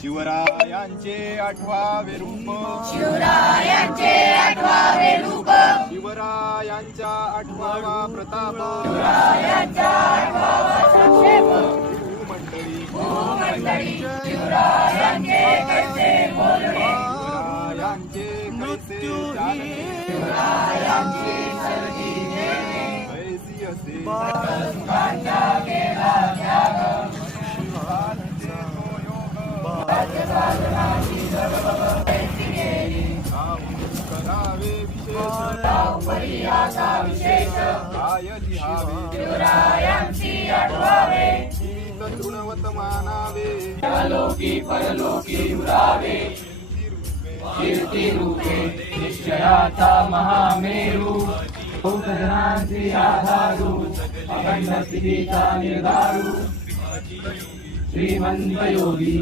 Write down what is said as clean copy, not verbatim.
शिवरायांचे आठवावे रूप शिवरायांचे आठवावे रूप शिवरायांचा आठवावा प्रताप शिवरायांचा आठवावा संक्षेप भूमंडळी शिवरायांचे कैसे बोलणे शिवरायांचे मृत्यू शिवरायांची सर्दी देणे ऐसी असे सुखांचा केला त्याग शिवांचे तो योग राज्यसाधनाची सर्व कैसी गेली करावे विशेष धावपळी आता विशेष काय लिहावे शिवरायांची आठवावे गीत तृणवत मानावे लोकी परलोकी उरावे कीर्ती रूपे निश्चयाचा महामेरू भूतजनांची आधारू अखंड स्थितीचा निर्धारू श्रीमंत योगी